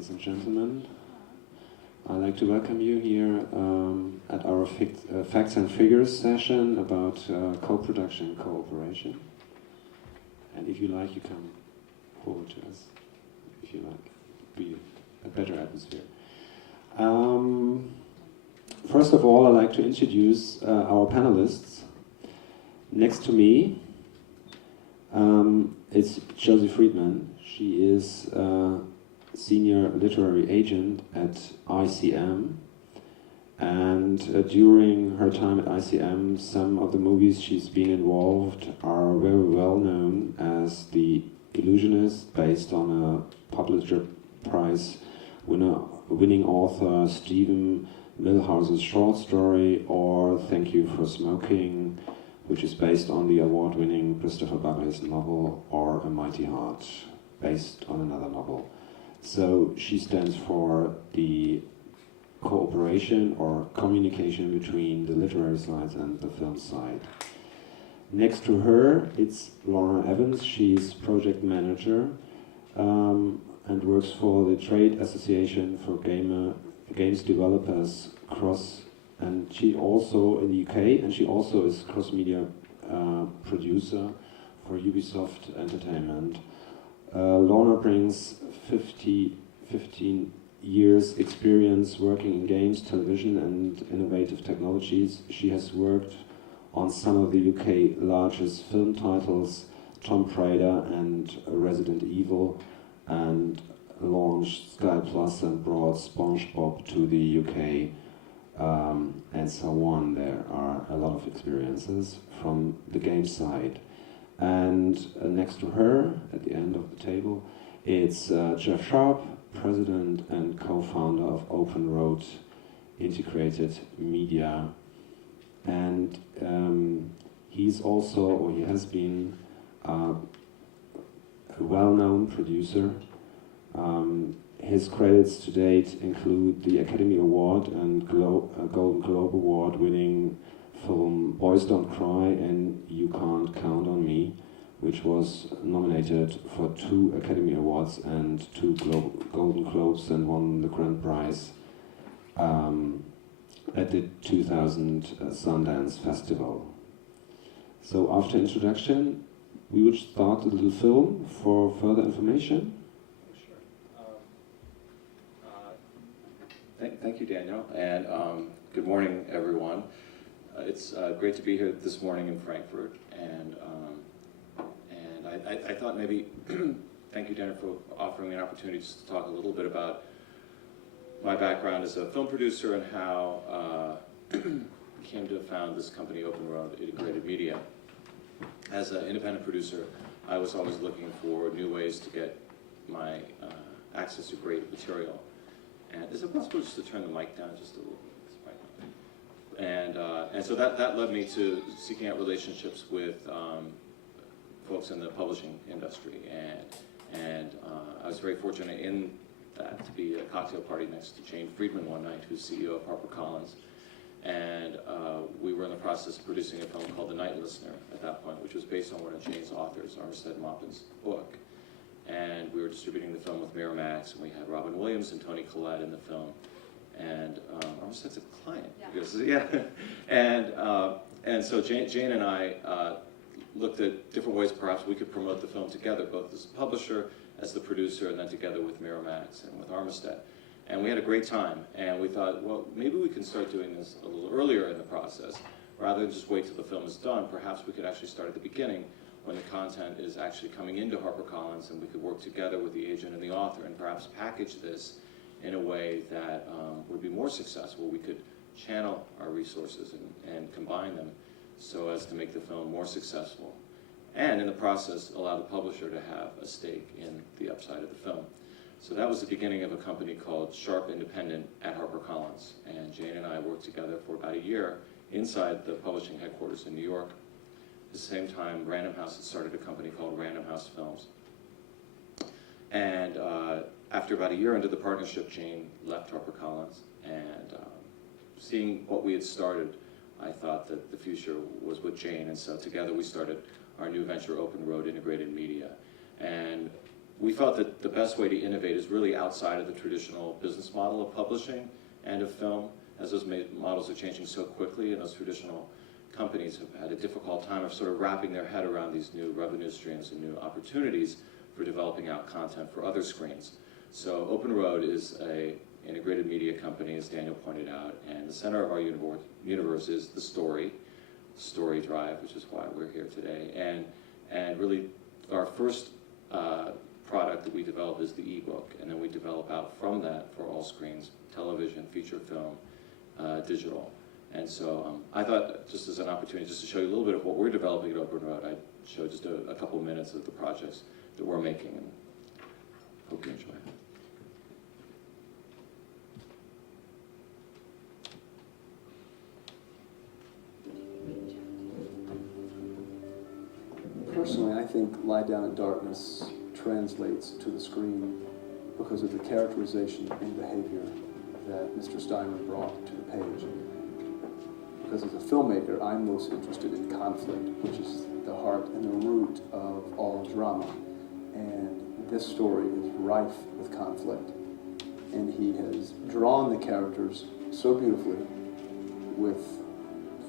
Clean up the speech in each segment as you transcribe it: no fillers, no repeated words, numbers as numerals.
ladies and gentlemen. I'd like to welcome you here at our Facts and Figures session about co-production and cooperation. And if you like, you come forward to us, if you like. Be a better atmosphere. First of all, I'd like to introduce our panelists. Next to me, it's Josie Freedman. She is senior literary agent at ICM, and during her time at ICM, some of the movies she's been involved are very well known as The Illusionist, based on a Pulitzer Prize winning author Stephen Milhouse's short story, or Thank You for Smoking, which is based on the award-winning Christopher Buckley's novel, or A Mighty Heart, based on another novel. So she stands for the cooperation or communication between the literary side and the film side. Next to her, it's Lorna Evans. She's project manager and works for the Trade Association for Games Developers and she also in the UK, and she also is cross-media producer for Ubisoft Entertainment. Lorna brings 15 years experience working in games, television and innovative technologies. She has worked on some of the UK largest film titles, Tomb Raider and Resident Evil, and launched Sky Plus and brought SpongeBob to the UK, and so on. There are a lot of experiences from the game side. And next to her, at the end of the table, it's Jeff Sharp, president and co-founder of Open Road Integrated Media. And he's also, or he has been, a well-known producer. His credits to date include the Academy Award and Golden Globe Award winning film Boys Don't Cry and You Can't Count on Me, which was nominated for 2 Academy Awards and 2 Golden Globes, and won the grand prize at the 2000 Sundance Festival. So after introduction, we would start a little film for further information. Thank you, Daniel, and good morning, everyone. It's great to be here this morning in Frankfurt, and I thought maybe, thank you, Daniel, for offering me an opportunity just to talk a little bit about my background as a film producer and how I came to found this company, Open Road Integrated Media. As an independent producer, I was always looking for new ways to get my access to great material. And is it possible just to turn the mic down just a little bit? And so that led me to seeking out relationships with folks in the publishing industry. And I was very fortunate in that to be at a cocktail party next to Jane Freedman one night, who's CEO of HarperCollins. And we were in the process of producing a film called The Night Listener at that point, which was based on one of Jane's authors, Armistead Maupin's book. And we were distributing the film with Miramax, and we had Robin Williams and Toni Collette in the film. And Armistead's a client. Yeah. Because, yeah. And so Jane and I looked at different ways perhaps we could promote the film together, both as a publisher, as the producer, and then together with Miramax and with Armistead. And we had a great time, and we thought, well, maybe we can start doing this a little earlier in the process. Rather than just wait till the film is done, perhaps we could actually start at the beginning, when the content is actually coming into HarperCollins, and we could work together with the agent and the author and perhaps package this in a way that would be more successful. We could channel our resources and combine them so as to make the film more successful, and in the process allow the publisher to have a stake in the upside of the film. So that was the beginning of a company called Sharp Independent at HarperCollins, and Jane and I worked together for about a year inside the publishing headquarters in New York. At the same time, Random House had started a company called Random House Films. And after about a year into the partnership, Jane left HarperCollins, and seeing what we had started, I thought that the future was with Jane, and so together we started our new venture, Open Road Integrated Media. And we felt that the best way to innovate is really outside of the traditional business model of publishing and of film, as those models are changing so quickly, and those traditional companies have had a difficult time of sort of wrapping their head around these new revenue streams and new opportunities for developing out content for other screens. So Open Road is a integrated media company, as Daniel pointed out, and the center of our universe is the Storydrive, which is why we're here today. And really, our first product that we develop is the ebook, and then we develop out from that for all screens, television, feature film, digital. And so I thought, just as an opportunity, just to show you a little bit of what we're developing at Open Road, I'd show just a couple of minutes of the projects that we're making, and hope you enjoy it. Personally, I think Lie Down in Darkness translates to the screen because of the characterization and behavior that Mr. Steinman brought to the page. Because as a filmmaker, I'm most interested in conflict, which is the heart and the root of all drama. And this story is rife with conflict. And he has drawn the characters so beautifully with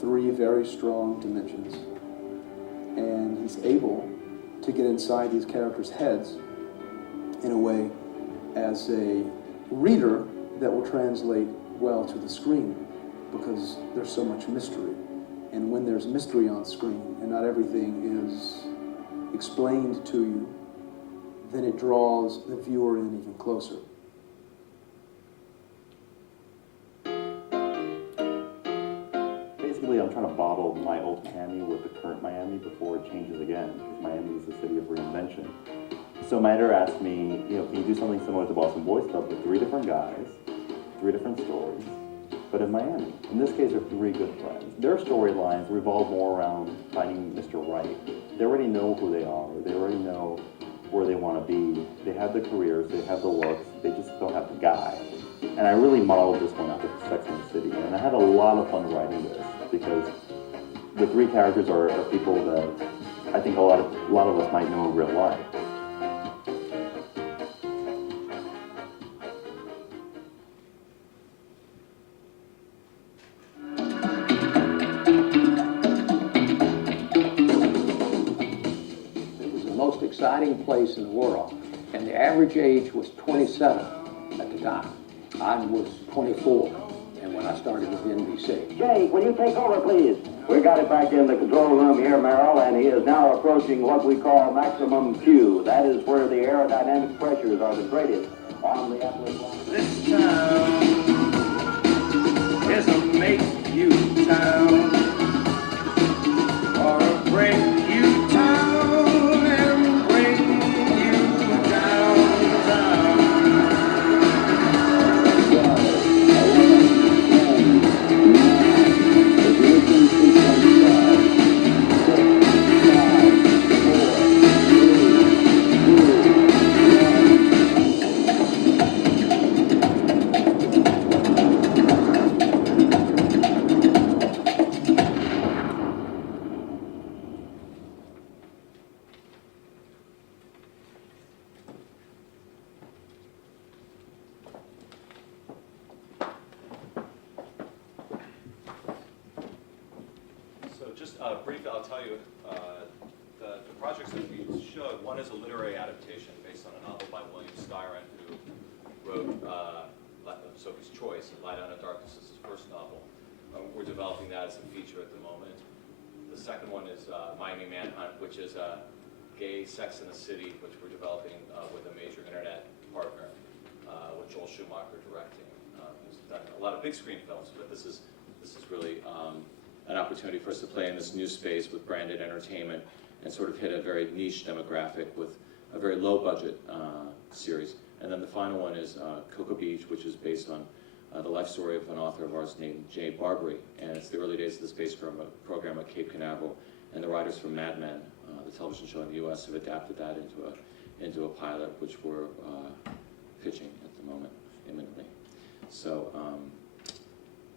3 very strong dimensions. And he's able to get inside these characters' heads in a way as a reader that will translate well to the screen, because there's so much mystery. And when there's mystery on screen and not everything is explained to you, then it draws the viewer in even closer. Basically, I'm trying to bottle my old Miami with the current Miami before it changes again, because Miami is the city of reinvention. So my editor asked me, can you do something similar to Boston Boys Club with 3 different guys, 3 different stories, but in Miami? In this case, they're 3 good friends. Their storylines revolve more around finding Mr. Right. They already know who they are. They already know where they want to be. They have the careers. They have the looks. They just don't have the guy. And I really modeled this one after Sex and the City. And I had a lot of fun writing this, because the 3 characters are people that I think a lot of us might know in real life. Exciting place in the world, and the average age was 27 at the time. I was 24, and when I started with NBC. Jake, will you take over, please? We got it back in the control room here, Merrill, and he is now approaching what we call maximum Q. That is where the aerodynamic pressures are the greatest on the athletic line. This town is a make-you town, or a break-you town. Briefly, I'll tell you, the projects that we showed, one is a literary adaptation based on a novel by William Styron, who wrote Sophie's Choice, and Lie Down in Darkness is his first novel. We're developing that as a feature at the moment. The second one is Miami Manhunt, which is a gay Sex in the City, which we're developing with a major internet partner, with Joel Schumacher directing. Who's done a lot of big screen films, but this is really an opportunity for us to play in this new space with branded entertainment and sort of hit a very niche demographic with a very low budget series. And then the final one is Cocoa Beach, which is based on the life story of an author of ours named Jay Barbary. And it's the early days of the space program at Cape Canaveral. And the writers from Mad Men, the television show in the US, have adapted that into a pilot, which we're pitching at the moment, imminently. So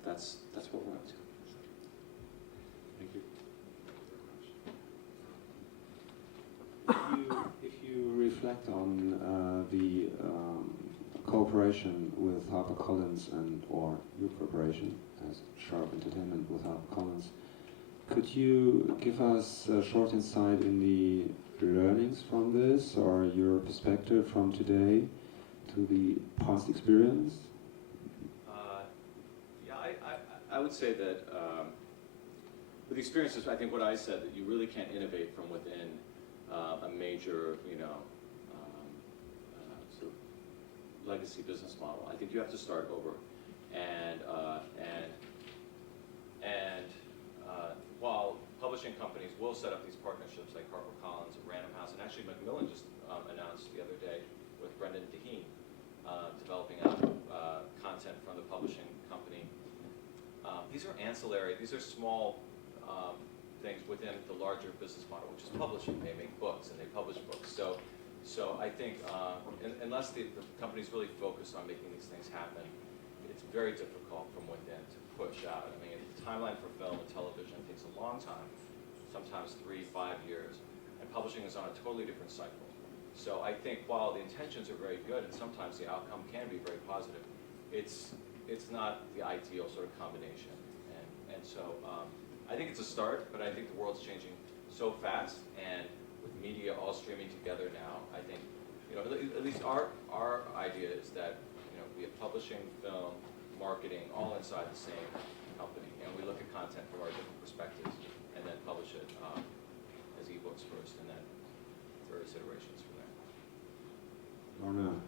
that's what we're up to. Thank you. If you reflect on the cooperation with HarperCollins or your corporation as Sharp Entertainment with HarperCollins, could you give us a short insight in the learnings from this, or your perspective from today to the past experience? I would say that with experiences, I think what I said, that you really can't innovate from within a major, sort of legacy business model. I think you have to start over, and while publishing companies will set up these partnerships like HarperCollins and Random House, and actually Macmillan just announced the other day with Brendan Deheen developing out content from the publishing company. These are ancillary, these are small things within the larger business model, which is publishing. They make books and they publish books. So I think unless the companies really focus on making these things happen, it's very difficult from within to push out. I mean, the timeline for film and television takes a long time, sometimes 3-5 years, and publishing is on a totally different cycle. So I think while the intentions are very good and sometimes the outcome can be very positive, it's not the ideal sort of combination. And so I think it's a start, but I think the world's changing so fast, and with media all streaming together now, I think, at least our idea is that, we have publishing, film, marketing, all inside the same company, and we look at content from our different perspectives, and then publish it as ebooks first, and then various iterations from there. Lorna,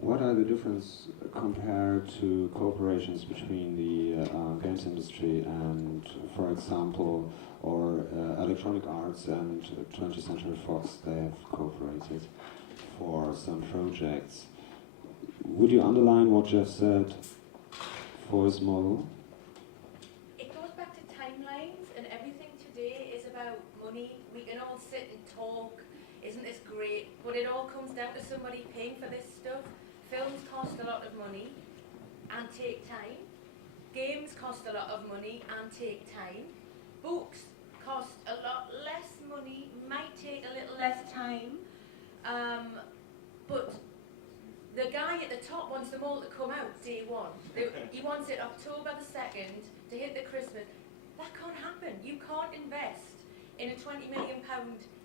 what are the differences compared to cooperations between the games industry and, for example, or Electronic Arts and 20th Century Fox? They have cooperated for some projects. Would you underline what Jeff said for his model? It goes back to timelines, and everything today is about money. We can all sit and talk, isn't this great? But it all comes down to somebody paying for this stuff. Films cost a lot of money and take time. Games cost a lot of money and take time. Books cost a lot less money, might take a little less time. But the guy at the top wants them all to come out day one. He wants it October the 2nd to hit the Christmas. That can't happen. You can't invest in a £20 million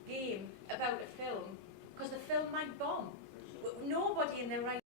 game about a film because the film might bomb. Nobody in their right